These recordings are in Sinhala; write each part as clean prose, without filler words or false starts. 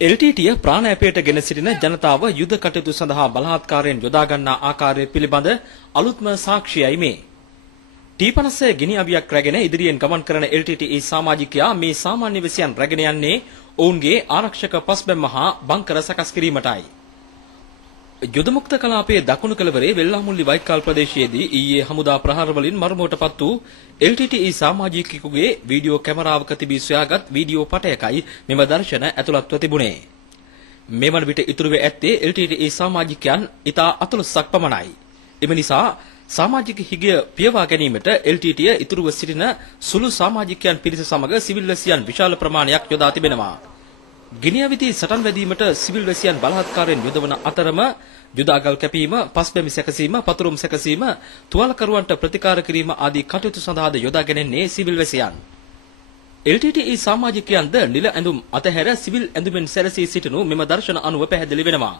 එල්ටීටීය ප්‍රාණයපයට ගෙන සිටින ජනතාව යුද කටයුතු සඳහා බලහත්කාරයෙන් යොදා ගන්නා ආකාරය පිළිබඳ අලුත්ම සාක්ෂියයි මේ. T50 ගිනි අවියක් රැගෙන ඉදිරියෙන් ගමන් කරන එල්ටීටී සමාජිකයා මේ සාමාන්‍ය විසයන් රැගෙන යන්නේ ඔවුන්ගේ ආරක්ෂක පස්බැම්ම හා බංකර සකස් කිරීමටයි. යුද මුක්ත කලාපයේ දකුණු කළවරේ වෙල්ලාමුල්ලි වයිකාල් ප්‍රදේශයේදී ඊයේ හමුදා ප්‍රහාර වලින් මරමුවටපත් වූ එල්ටීටී සමාජිකයෙකුගේ වීඩියෝ කැමරාවක තිබී සොයාගත් වීඩියෝ පටයකයි මෙම දර්ශන ඇතුළත්ව තිබුණේ. මෙවන විට ඉතුරු වේ ඇත්තේ එල්ටීටී සමාජිකයන් ඉතා අතලොස්සක් පමණයි. එම නිසා සමාජික හිගය පියවා ගැනීමට එල්ටීටීය ඉතුරුව සිටින සුළු සමාජිකයන් පිරිස සමග සිවිල් වැසියන් විශාල ප්‍රමාණයක් යොදා තිබෙනවා. ගිනියවිති සටන් වැදීමට සිවිල් වැසියන් බලහත්කාරයෙන් යොදවන අතරම යුදාගල් කැපීම, පස්බැමි සැකසීම, පතුරුම් සැකසීම, තුවාලකරුවන්ට ප්‍රතිකාර කිරීම ආදී කටයුතු සඳහාද යොදා ගැනෙන්නේ සිවිල් වැසියන්. එල්ටීටී සමාජිකයන්ද නිල ඇඳුම් අතහැර සිවිල් ඇඳුමෙන් සැරසී සිටිනු මෙම දර්ශන අනුව පැහැදිලි වෙනවා.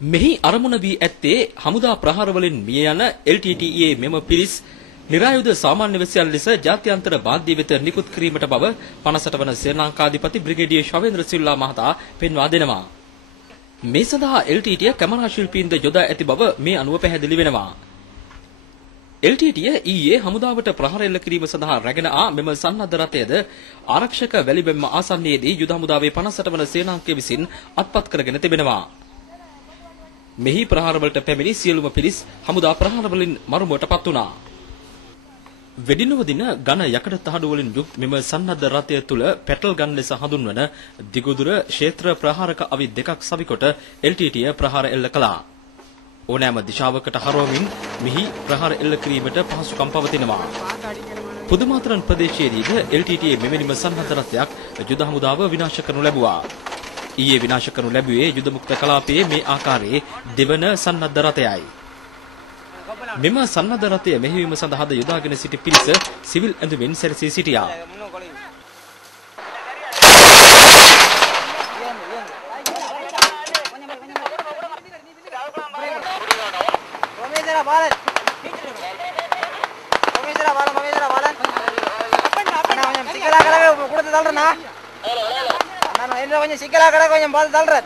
මෙහි අරමුණ වී ඇත්තේ හමුදා ප්‍රහාර වලින් මිය යන එල්ටීටීයේ මෙම පිරිස් නිරායුධ සාමාන්‍ය වැසියන් ලෙස ජාත්‍යන්තර මාධ්‍ය වෙත නිකුත් කිරීමට බව 50ට වන ශ්‍රී ලංකාධිපති බ්‍රිගේඩියර් ශවේන්ද්‍ර සිල්වා මහතා පෙන්වා දෙනවා. මේ සඳහා එල්ටීටීය කැමරා ශිල්පීන්ද යොදා ඇති බව මේ අනුව පැහැදිලි වෙනවා. එල්ටීටීය ඊයේ හමුදාවට ප්‍රහාර එල්ල කිරීම සඳහා රැගෙන ආ මෙම සන්නද්ධ රථයද ආරක්ෂක වැලිබැම්ම ආසන්නයේදී යුද හමුදාවේ 50ට වන සේනාංකය විසින් අත්පත් කරගෙන තිබෙනවා. මෙහි ප්‍රහාර වලට පැමිණි සියලුම පිරිස් හමුදා ප්‍රහාර වලින් මරුමුවටපත් වුණා. වෙඩිනවදින ඝන යකඩ තහඩු වලින් යුත් මෙම සන්නද්ධ රථය තුල පැටල් ගන් ලෙස හඳුන්වන දිගුදුර ක්ෂේත්‍ර ප්‍රහාරක අවි දෙකක් සවිකොට එල්ටීටීය ප්‍රහාර එල්ල කළා. ඕනෑම දිශාවකට හරවමින් මෙහි ප්‍රහාර එල්ල කිරීමට පහසුකම් පවතිනවා. පුදුමාතරන් ප්‍රදේශයේදීද එල්ටීටීයේ මෙවැනිම සන්නද්ධ රථයක් යුද හමුදාව විනාශ කරනු ලැබුවා. ඊයේ විනාශ කරනු ලැබුවේ යුද මුක්ත කලාපයේ මේ ආකාරයේ දෙවන සන්නද්ධ රථයයි. මෙම සන්නද්ධ රථය මෙහෙයවීම සඳහාද යොදාගෙන සිටි පිරිස සිවිල් ඇඳුමින් සැරසී සිටියා. கொஞ்சம் சீக்கிரம் கடை கொஞ்சம் பார்த்து தள்ளுறேன்